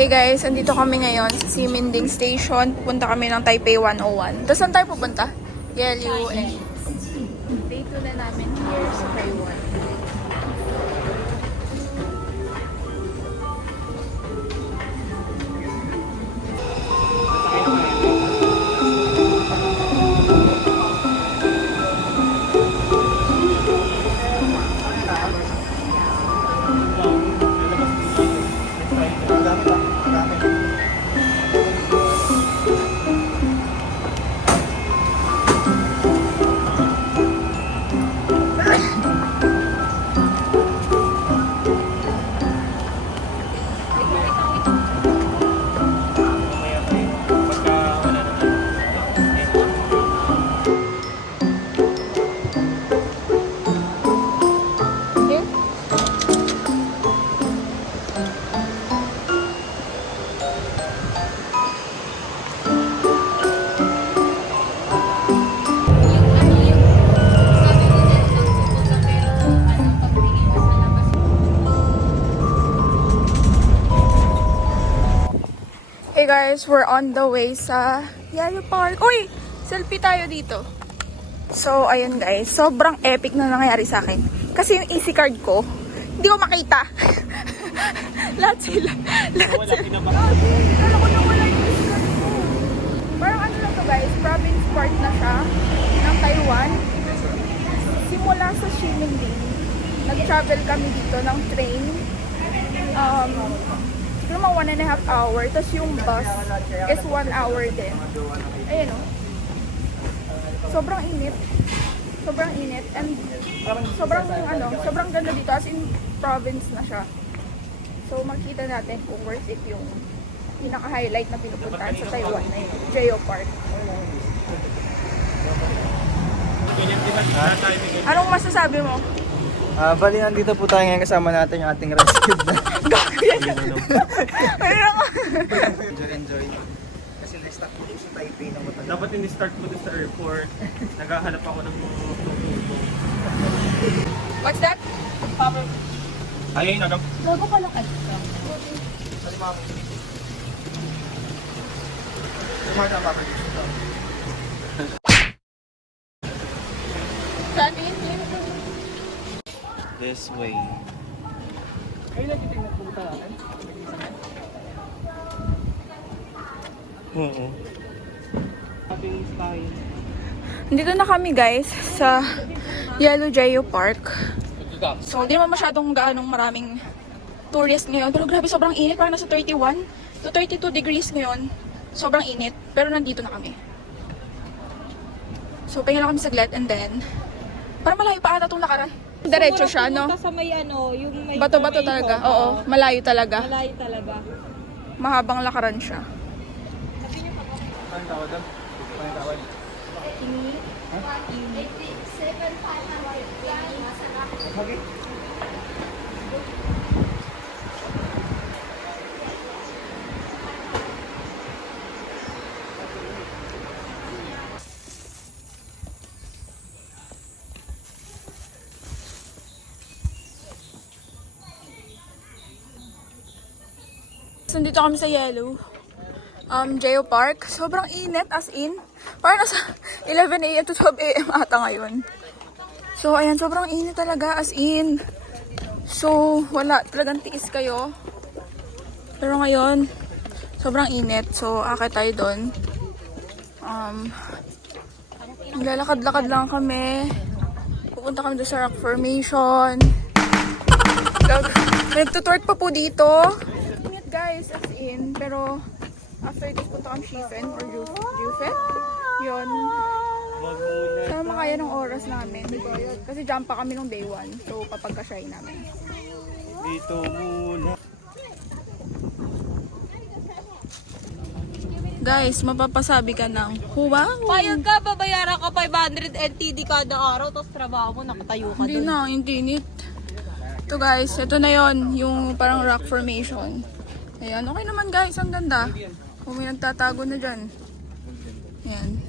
Hey guys, andito kami ngayon sa Ximending Station. Pupunta kami ng Taipei 101. Tapos saan tayo pupunta? Yellow and day 2 na namin here sa Taiwan. Hey guys, we're on the way sa Yellow Park. Uy! Selfie tayo dito. So, ayun guys. Sobrang epic na nangyayari sa akin. Kasi yung EC card ko, hindi ko makita. Lahat sila. Lahat sila. Kala ko nawala yung EC card ko. Parang ano lang to guys, province part na siya ng Taiwan. Simula sa Ximending, nag-travel kami dito ng train. Siguro mga 1.5 hour. Tapos yung bus is 1 hour din. Ayan o. Sobrang init. Sobrang init. And sobrang ganda dito. As in, province na siya. So, makikita natin kung worth it yung pinaka-highlight na pinupuntahan sa Taiwan na yun. Jeju Park. Anong masasabi mo? Bali, nandito po tayo ngayon kasama natin yung ating rescue na. Enjoy. Kasi na-stuck po sa Taipei na matagal. Dapat in-start mo doon sa airport. Naghahanap ako ng tutulong. What's that? Papa. Ay, nagam. Bago ka lang extra. Kasi mami. Kumata ang papa dito. Saan yun? This way. Ay, lagi tayo nagpunta natin. Oo. Ating style. Dito na kami guys sa Yellow Jeju Park. So, hindi naman masyadong gaanong maraming tourist ngayon. Pero grabe, sobrang init. Parang nasa 31 to 32 degrees ngayon. Sobrang init. Pero nandito na kami. So, pahinga lang kami saglit and then parang malayo pa ata itong lakaran. Diretso siya, no? Sa may ano, yung may Bato-bato talaga. Oo, malayo talaga. Malayo talaga. Mahabang lakaran siya. Anong tawad doon? Anong tawad? Okay. Nandito kami sa Yellow Jeju Park. Sobrang init as in. Parang nasa 11 AM to 12 AM ata ngayon. So ayan, sobrang init talaga as in. So wala talagang tiis kayo. Pero ngayon, sobrang init. So akit tayo doon. Naglalakad-lakad lang kami. Pupunta kami doon sa rock formation. Nagtutwerk pa po dito. Guys, as in, pero after this punta kami Shifen or Jufen. Yun. Sana makaya ng oras namin. Kasi jump pa kami nung day 1. So, papagka-shy namin. Dito muna. Guys, mapapasabi ka ng wow. Payag ka, babayaran ka 500 NTD kada araw, tapos trabaho mo, nakatayo ka Hindi doon. na, hindi init. Ito guys, ito na yon yung parang rock formation. Ayan, okay naman guys, ang ganda. Kung may nagtatago na dyan. Ayan.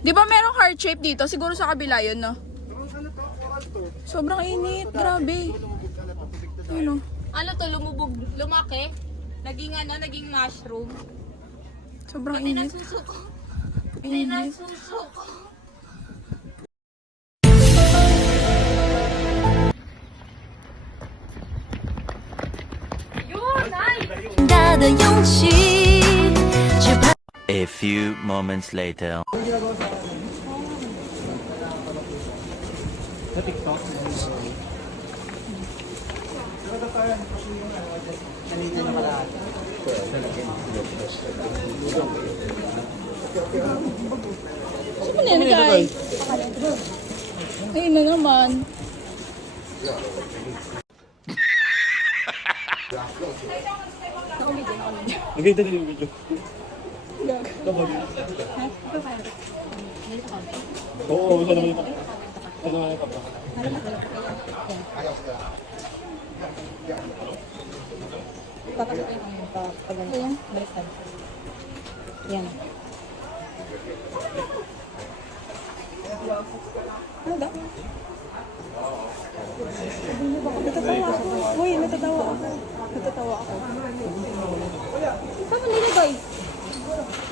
Di ba merong heart shape dito? Siguro sa kabila yun, no? Sobrang init, grabe. Ano? Ano to, lumaki? Naging mushroom. Sobrang Hindi init. nasusuko. Init. Hindi nasusuko. Yun, ay! 大的勇气，只怕。 A few moments later. Sa TikTok. Nandito na malaki. Saan mo nilagay? Ayun na naman. Nagkita din yung video. Oo, isa naman yung isa naman yung kapwa. Ano daw? Natatawa ako. Uy, natatawa ako. Natatawa ako. Saan mo nilagay?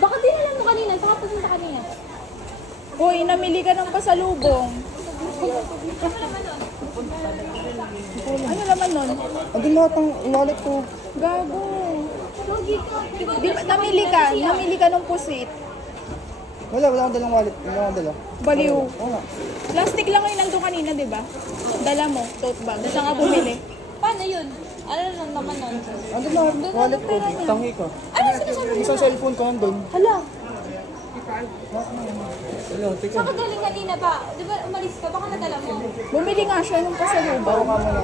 Baka dinala mo kanina. Saka pumunta kanina. Uy, namili ka ng pasalubong. Ano naman nun? Andun lahat ng wallet ko. Gago. Logi ka. Di ba, namili ka ng pusit. Wala akong dalang wallet. Wala akong dala. Baliw. Wala. Plastic lang yung nandun kanina, di ba? Dala mo, tote bag. Saan ka bumili? Paano yun? Ano lang naman nun? Andun lahat. Wallet ko. Tangi ko. Ano sinasabi mo? Isang cellphone ko andun. Hala, Hello, tika. saan ka galing kanina pa? Di ba umalis ka? Baka nadala mo. Bumili nga siya ng pasalubong. Bawa ka muna.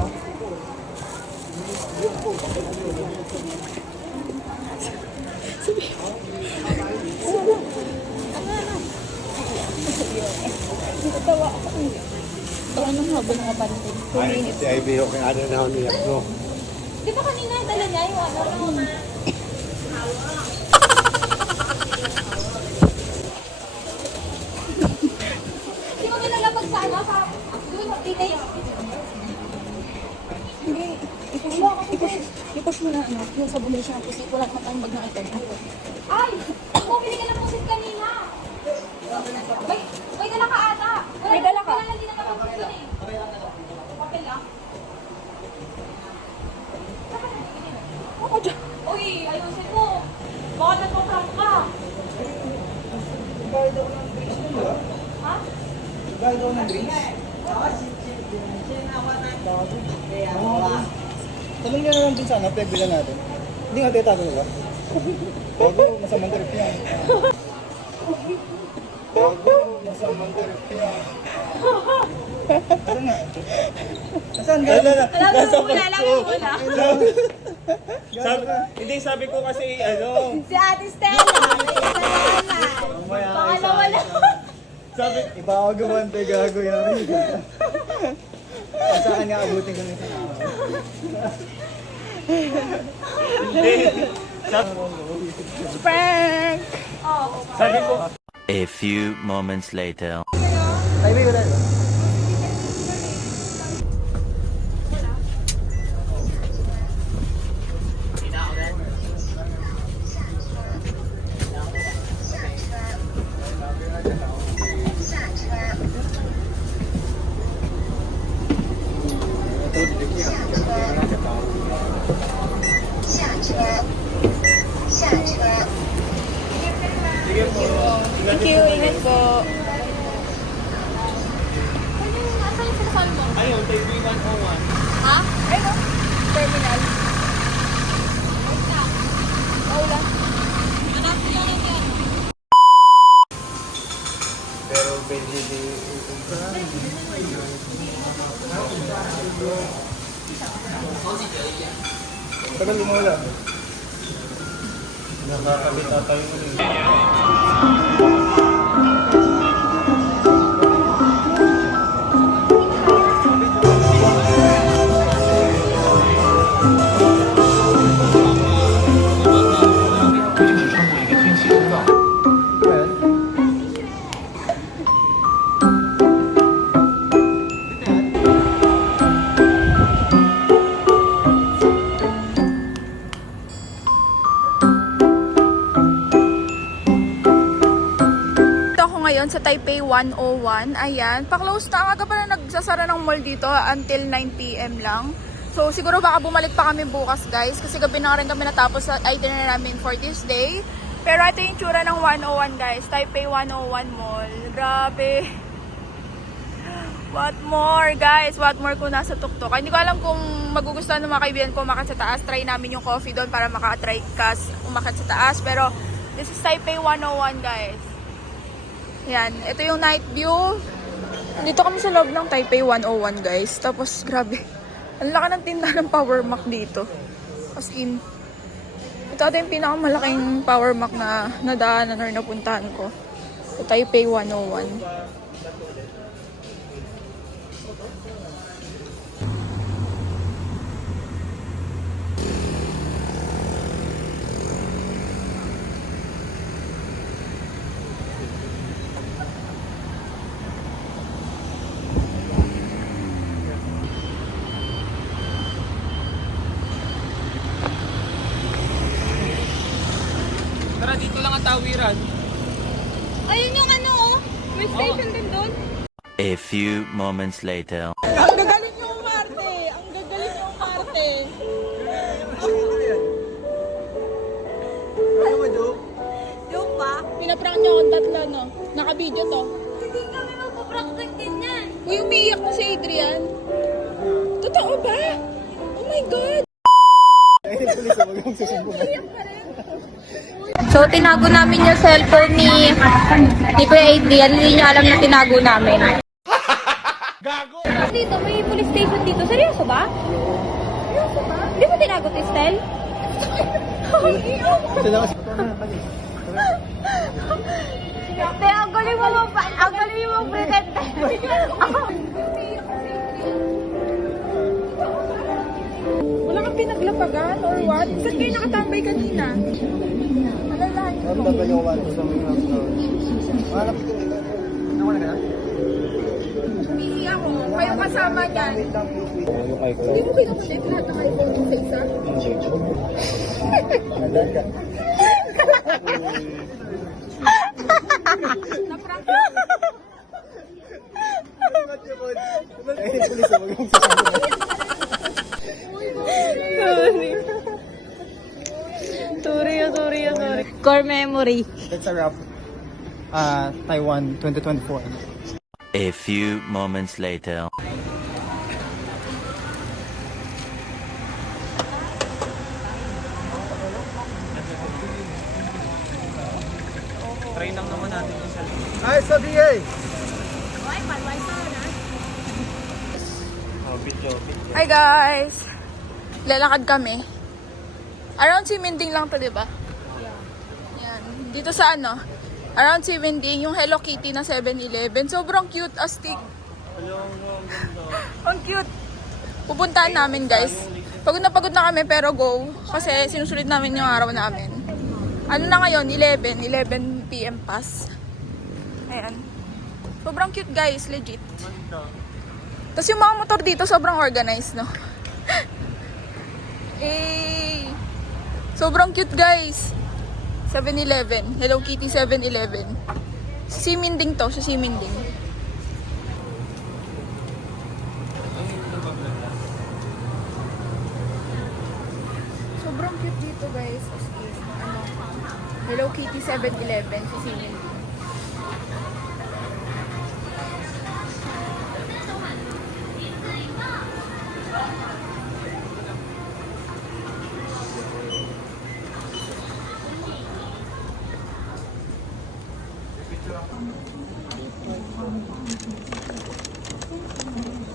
Natatawa ako. Ito anong haba ng kapantay? 2 minutes. Si Ivy ho, kaya ano na ako niyak ko. Di ba kanina dala niya yung ano? Di ba nilalapag sa ano? Sa doon, detail. Hindi. I-push mo na ano. Yung sa bumili siya ng pusit. Wala naman tayong bag nakita niya. Ay! Bumili ka ng pusit kanina! May dala ka ata! May dala ka? Wala din naman ang pusit eh. Papel lang. Ako dyan. Uy, ayusin mo! Baka nagpa-prank ka! Bayad ako ng drinks nun, di ba? Ha? Bayad ako ng drinks. Tanong nyo na lang din sana, pagbilan natin. Hindi nga tetago nila. Bago, masamang trip yan. Bago, masamang trip yan. Saan nga? Saan ka? Alam mo muna. Sabi ko kasi ano, Si Ate Stella! Baka nawala. Iba ako gumante, gago yan. Saan nga abutin ko na isang araw? Prank! sabi ko, A few moments later. Ay, may wala. Thank you. Ingat po. Asan yung sinasabi mo? ayun, Taipei 101. Ha? Ayun o. Terminal. Maulan. Hanapin niyo lang yan. Pero pwede din Tagal lumawala. nakakabita tayo ulit. ngayon sa Taipei 101. Ayan, pa-close na. Ang aga pa na nagsasara ng mall dito until 9 PM lang. So, siguro baka bumalik pa kami bukas, guys. Kasi gabi na rin kami natapos sa itinerary namin for this day. Pero ito yung tsura ng 101, guys. Taipei 101 Mall. Grabe. What more, guys? What more kung nasa tuktok? Hindi ko alam kung magugustuhan ng mga kaibigan ko umakyat sa taas. Try namin yung coffee doon para maka-try ka umakyat sa taas. Pero, this is Taipei 101, guys. Yan. Ito yung night view. Dito kami sa loob ng Taipei 101, guys. Tapos, grabe. Ang laki ng tindahan ng Power Mac dito. As in, ito ata yung pinakamalaking Power Mac na nadaanan or napuntahan ko. Sa Taipei 101. Tara, dito lang ang tawiran. Ayun yung ano, oh. May station din doon. A few moments later. Ang gagaling yung umarte. Ang gagaling yung umarte. Ano mo, Joe? Yung ba? Pinaprank niya akong tatlo, no? Naka-video to. Hindi kami magpapractic din yan. Uy, umiiyak na si Adrian. Totoo ba? Oh my God! So, tinago namin yung cellphone ni Kuya Adrian. Hindi niya alam na tinago namin. Gago! Dito, may police station dito. Seryoso ba? Seryoso ba? Hindi mo tinago to, Estel? Ang galing mo pretend. Wala kang pinaglapagan or what? Saan kayo nakatambay kanina? Alalahan ko. Ano ba yung one sa mga hanap ko nila? Ano ka na? Pili ako. Kayo kasama dyan. Yung iCloud. Hindi mo kinukulit lahat ng iPhone mo sa isa? Naprank ko. Sorry. Core memory. That's a wrap. Taiwan 2024. A few moments later. Try lang naman natin yung sa Ay, sabi eh! Hi guys! Lalakad kami. Around Siminding lang to, diba? Yan. Dito sa ano? Around Siminding, yung Hello Kitty na 7-Eleven. Sobrang cute, astig. Ang cute. Pupuntahan namin, guys. Pagod na kami, pero go. Kasi sinusulit namin yung araw namin. Ano na ngayon? 11 PM pass. Ayan. Sobrang cute, guys. Legit. Tapos yung mga motor dito, sobrang organized, no? Eh, sobrang cute, guys. 7-Eleven. Hello Kitty 7-Eleven. Siminding to. Sa Siminding. Sobrang cute dito, guys. As in, ano, Hello Kitty 7-Eleven. Sa Siminding.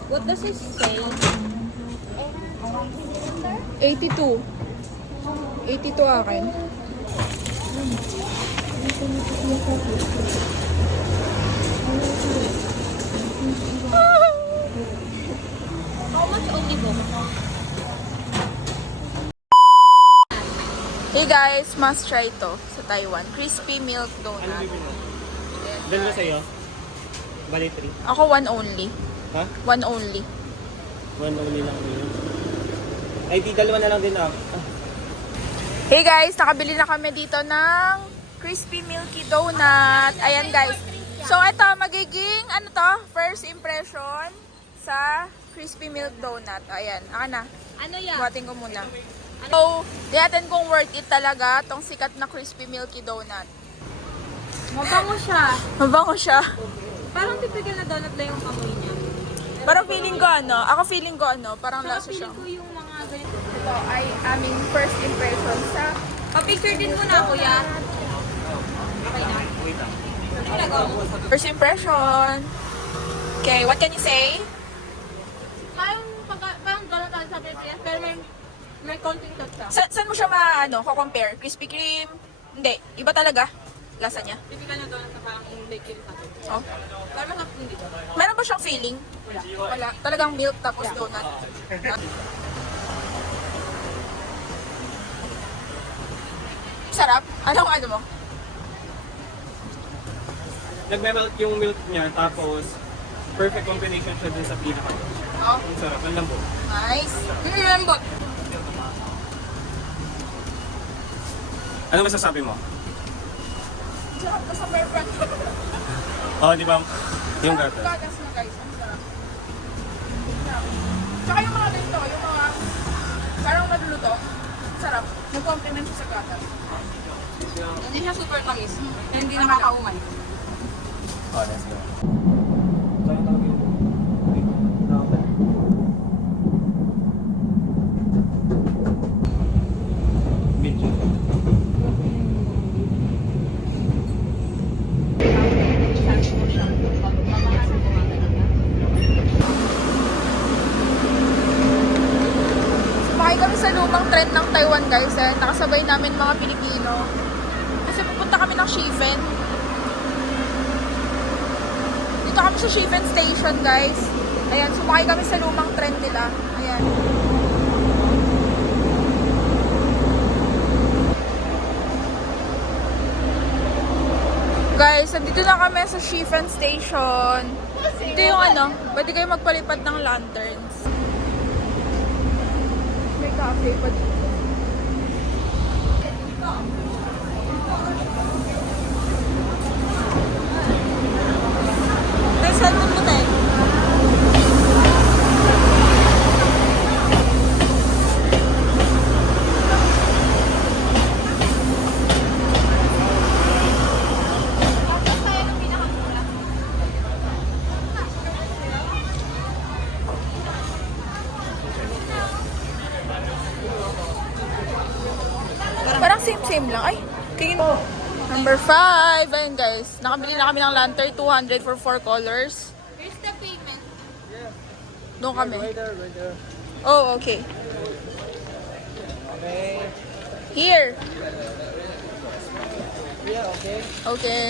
What does it say? 82. 82 akin. How much only book? Hey guys, must try to sa Taiwan. Crispy milk donut. Dalawa sa'yo? Bali 3. Ako one only. Ha? One only. One only lang yun. Ay, di dalawa na lang din ah. Hey guys, nakabili na kami dito ng crispy milky donut. Ayan guys, So, ito, magiging, ano to, first impression sa crispy milk donut. Ayan, na. Ano yan? Buhatin ko muna. So, diyatin kung worth it talaga tong sikat na crispy milky donut. Mabango siya. Mabango siya. Parang typical na donut lang yung amoy niya. Parang feeling ko parang Saka lasa siya. feeling ko yung mga ganito. Ito ay aming first impression sa Pa-picture din muna, kuya. Okay na. first impression. Okay, what can you say? Parang donut lang sa Pilipinas, pero may konting tatsa. Saan mo siya ko-compare? Krispy Kreme? Hindi, iba talaga lasa niya. Typical na donut na parang bakery sa atin. Oh. Pero masarap din dito. Meron ba siyang feeling? Wala. Talagang milk tapos donut. Sarap. Ano mo? Nagme-melt yung milk niya, tapos perfect combination siya din sa pinaka. Oh, Ang sarap, ang lambot. nice. Lambot. Ano masasabi mo? Sarap ka sa perfect. Oh, di ba? Yung gatas. Gatas na guys. Ang sarap. Tsaka yung mga ganito, yung mga parang nagluluto. Sarap. Nag-compliment siya sa gatas. Hindi siya super tamis. Hindi nakakaumay. Oh, let's go. Sumakay kami sa lumang trend ng Taiwan guys. Nakasabay namin mga Pilipino. Kasi pupunta kami ng Shifen. Dito kami sa Shifen Station guys. Ayan, sumakay kami sa lumang trend nila. Ayan. Guys, andito na kami sa Shifen Station. Ito yung pwede kayo magpalipad ng lanterns. May cafe pa dito. May cellphone mo tayo. Parang same lang. Ay, tingin mo. Number 5. Ayun guys. Nakabili na kami ng lantern. 200 for 4 colors. Here's the payment. Doon kami. Right there. Oh, okay. Okay. Here. Yeah, okay. Okay.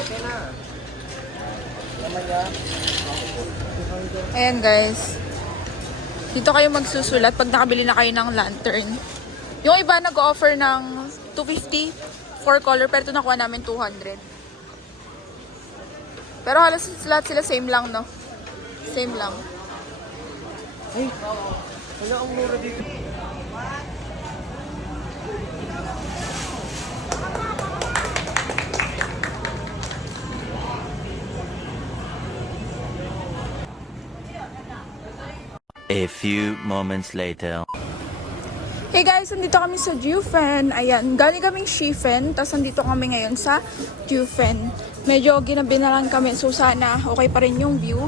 Okay na. Naman yan. Ayan guys. Dito kayo magsusulat pag nakabili na kayo ng lantern. Yung iba nag-offer ng 250 4 color pero ito nakuha namin 200. Pero halos lahat sila same lang, no? Same lang. Ay, wala ang mura dito. A few moments later. Hey guys, nandito kami sa Jufen. Ayan, galing kaming Shifen. Tapos nandito kami ngayon sa Jufen. Medyo ginabi na lang kami. So sana okay pa rin yung view.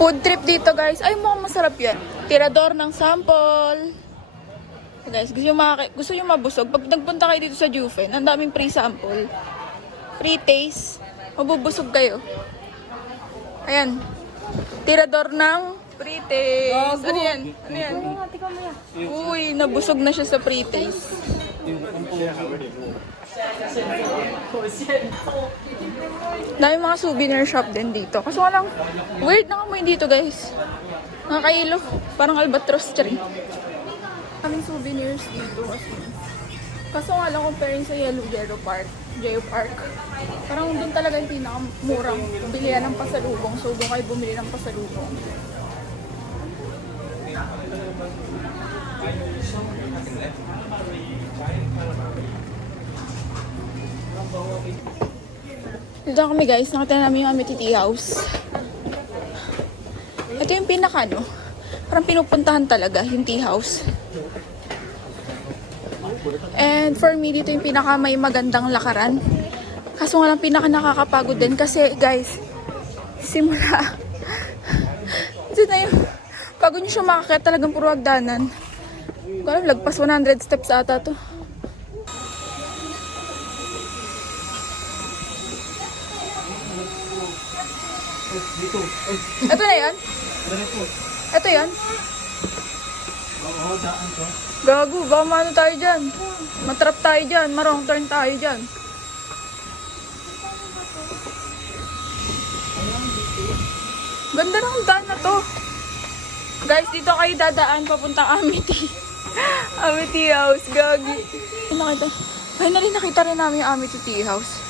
Food trip dito guys. Ay, mukhang masarap yan. Tirador ng sample. Guys, gusto nyo mabusog. Pag nagpunta kayo dito sa Jufen, ang daming free sample. Free taste. Mabubusog kayo. Ayan. Tirador ng free taste. Ano yan? Ano yan? Uy, nabusog na siya sa free taste. Dami mga souvenir shop din dito. Kaso nga lang, weird na kamoy dito guys. Nakakailo. Parang albatros tree. Kaming souvenirs dito kasi. Kaso nga lang comparing sa Yellow Park, parang doon talaga yung pinakamurang bilihan ng pasalubong. So doon kayo bumili ng pasalubong. Dito kami guys, nakita namin yung aming tea house. Ito yung pinaka no, parang pinupuntahan talaga yung tea house. And for me, dito yung pinaka may magandang lakaran. Kaso nga lang pinaka nakakapagod din kasi guys, simula dito na yung pagod nyo siya makakaya, talagang puro hagdanan. Kung alam, lagpas 100 steps ata to. Ito na yan? Ito yan? Gago, baka maano tayo dyan. Matrap tayo dyan, marong turn tayo dyan. Ganda ng daan na to. Guys, dito kayo dadaan papuntang Amity. Amity House, gagi. Finally nakita rin namin yung Amity Tea House.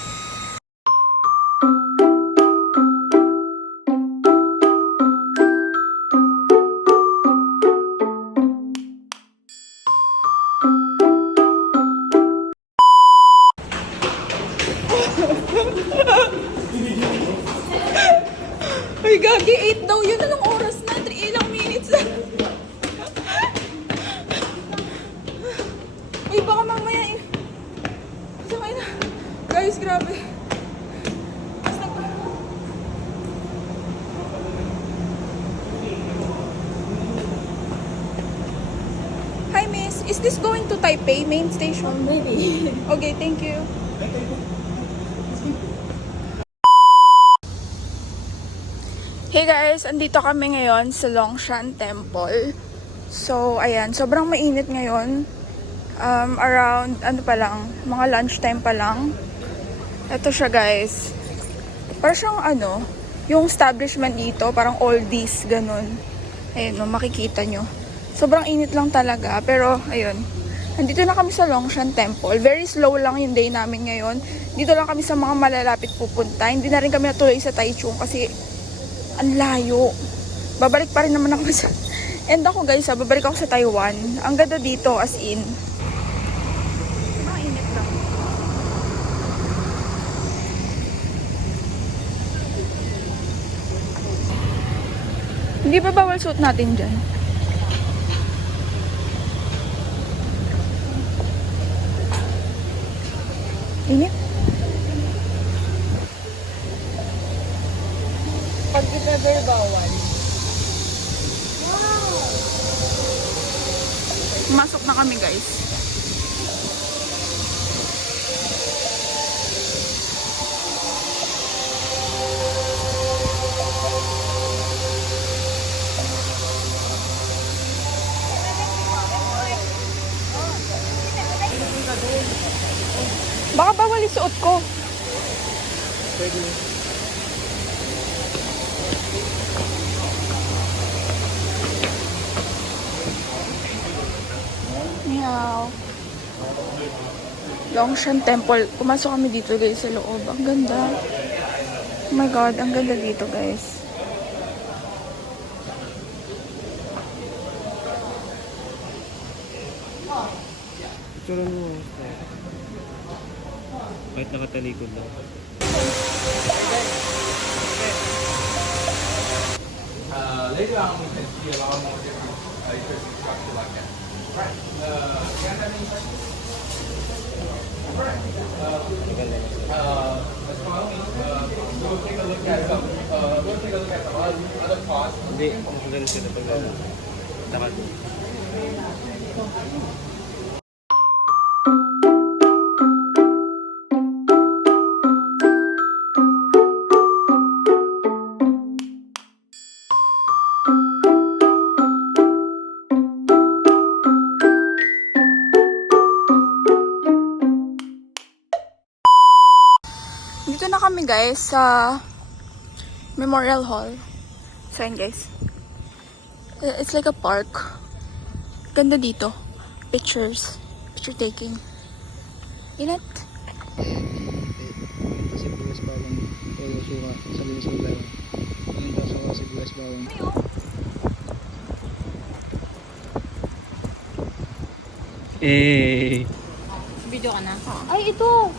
Ay, gagi, 8 daw yun. Anong oras na? 3 ilang minutes na. Uy, baka mamaya eh. Sakay na. Guys, grabe. Hi, miss. Is this going to Taipei main station? Maybe. Okay, thank you. Hey guys, andito kami ngayon sa Longshan Temple. So, ayan, sobrang mainit ngayon. Around, ano pa lang, mga lunchtime pa lang. Ito siya guys. Parang siyang ano, yung establishment dito, parang oldies, ganun. Ayun, no, makikita nyo. Sobrang init lang talaga, pero ayun. Nandito na kami sa Longshan Temple. Very slow lang yung day namin ngayon. Dito lang kami sa mga malalapit pupunta. Hindi na rin kami natuloy sa Taichung kasi ang layo. Babalik pa rin naman ako sa... And ako guys, babalik ako sa Taiwan. Ang ganda dito, as in. Mainit lang. Hindi ba bawal suot natin dyan? Init? Pag never bawal. Masok na kami guys. Baka bawal isuot ko. Pwede. Meow. Longshan Temple. Pumasok kami dito guys sa loob. Ang ganda. Oh my god, ang ganda dito guys. Picture mo. Kahit nakatalikod lang. Later on, we can see a lot more different interesting structure like that. Right. Do you have any questions? As well, we'll take a look at some. We'll take a look at some other parts. Hindi, kung ganun sila pag lakad. Dito na kami guys sa Memorial Hall. So yun guys. It's like a park. Ganda dito. Pictures. Picture taking. Inat. Sibuyas bawang. Todo suka. Sibuyas bawang. Ayun daw suka, sibuyas bawang. Video ka na? Ay, ito!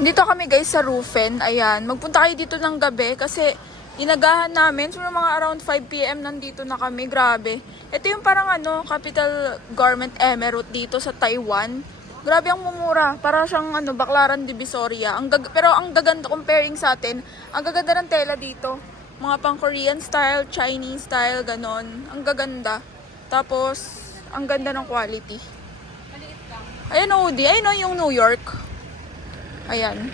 Dito kami guys sa Rufen. Ayan. Magpunta kayo dito ng gabi kasi inagahan namin. So mga around 5 PM nandito na kami. Grabe. Ito yung parang Capital Garment Emirate dito sa Taiwan. Grabe ang mumura. Para siyang Baclaran Divisoria. Pero ang gaganda comparing sa atin, ang gaganda ng tela dito. Mga pang Korean style, Chinese style, ganon. Ang gaganda. Tapos, ang ganda ng quality. Ayan o, Ayun o yung New York. Ayan.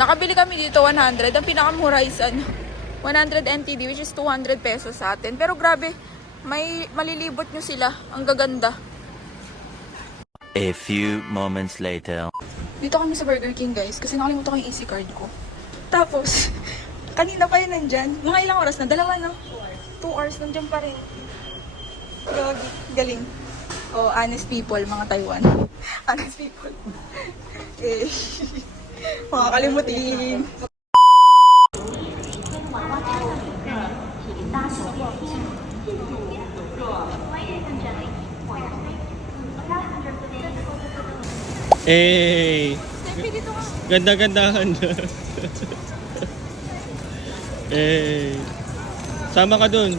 Nakabili kami dito 100. Ang pinakamura is 100 NTD which is 200 pesos sa atin. Pero grabe, may malilibot nyo sila. Ang gaganda. A few moments later. Dito kami sa Burger King guys kasi nakalimutan ko yung EC card ko. Tapos, kanina pa yun nandyan. Mga ilang oras na? Dalawa no? 2 hours nandyan pa rin. Grabe, galing. Oh, honest people, mga Taiwan. Honest people. Eh, mga kalimutin. Ganda-gandahan. Sama ka dun.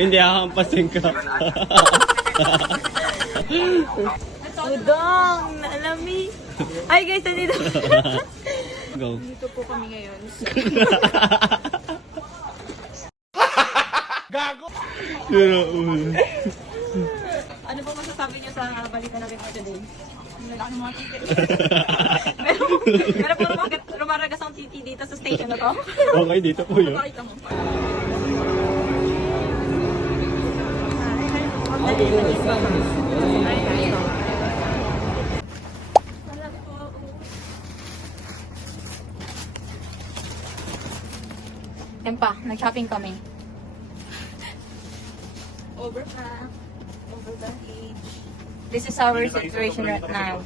Hindi akampasin ka. Udong! Naalami! Ay guys, nandito! Go. Dito po kami ngayon. Ano po masasabi niyo sa balita natin for today? Lalaki ng mga ticket. Meron po rumaragas ang TT dito sa station na to. Okay, dito po yun. Pakita mo pa. Yan pa, nag-shopping kami. Over the age. This is our situation right now.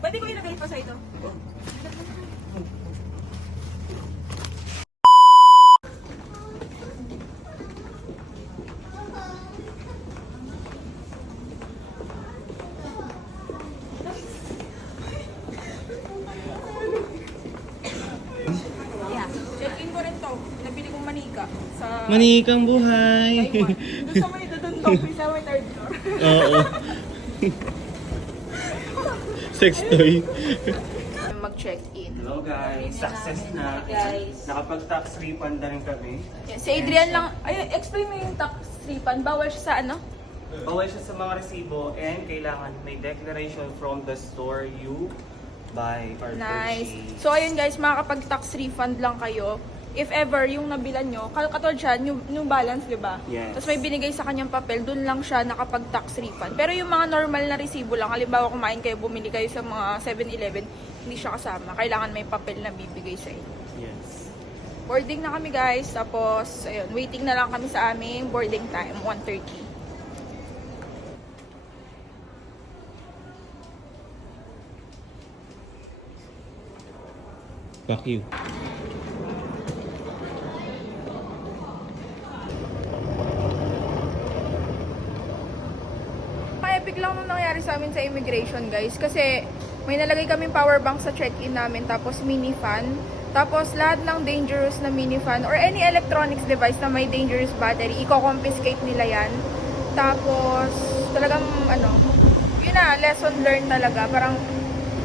Pwede ko ilagay pa sa ito? Check-in ko rin to. Nabili kong manika sa Manikang buhay. Taiwan. Doon sa may dudundong sa may third floor. Oo. Sex toy. Mag-check-in. Hello guys, success na. Nakapag-tax refund na rin kami. Si Adrian lang, ay, explain mo yung tax refund. Bawal siya sa Bawal siya sa mga resibo and kailangan may declaration from the store you buy or Nice. purchase. So, ayun guys, makakapag-tax refund lang kayo. If ever, yung nabilan nyo, katulad siya, new balance, di ba? Yes. Tapos may binigay sa kanyang papel, dun lang siya nakapag-tax refund. Pero yung mga normal na resibo lang, halimbawa kumain kayo, bumili kayo sa mga 7-Eleven, hindi siya kasama. Kailangan may papel na bibigay sa inyo. Yes. Boarding na kami guys, tapos, ayun, waiting na lang kami sa aming boarding time, 1:30. Fuck you. Epic lang nung nangyari sa amin sa immigration guys kasi may nalagay kaming power bank sa check-in namin tapos mini fan tapos lahat ng dangerous na mini fan or any electronics device na may dangerous battery i-confiscate nila yan tapos talagang yun na lesson learned talaga parang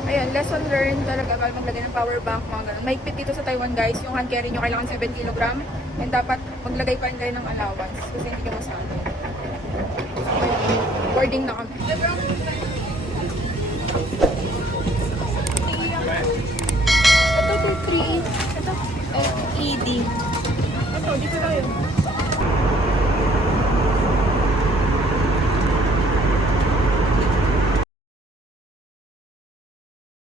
Ayan, lesson learned talaga bawal maglagay ng power bank, mga ganun. Mahigpit dito sa Taiwan guys, yung hand carry nyo kailangan 7 kg and dapat maglagay pa rin kayo ng allowance kasi hindi nyo masabi. So, ayan, boarding na kami.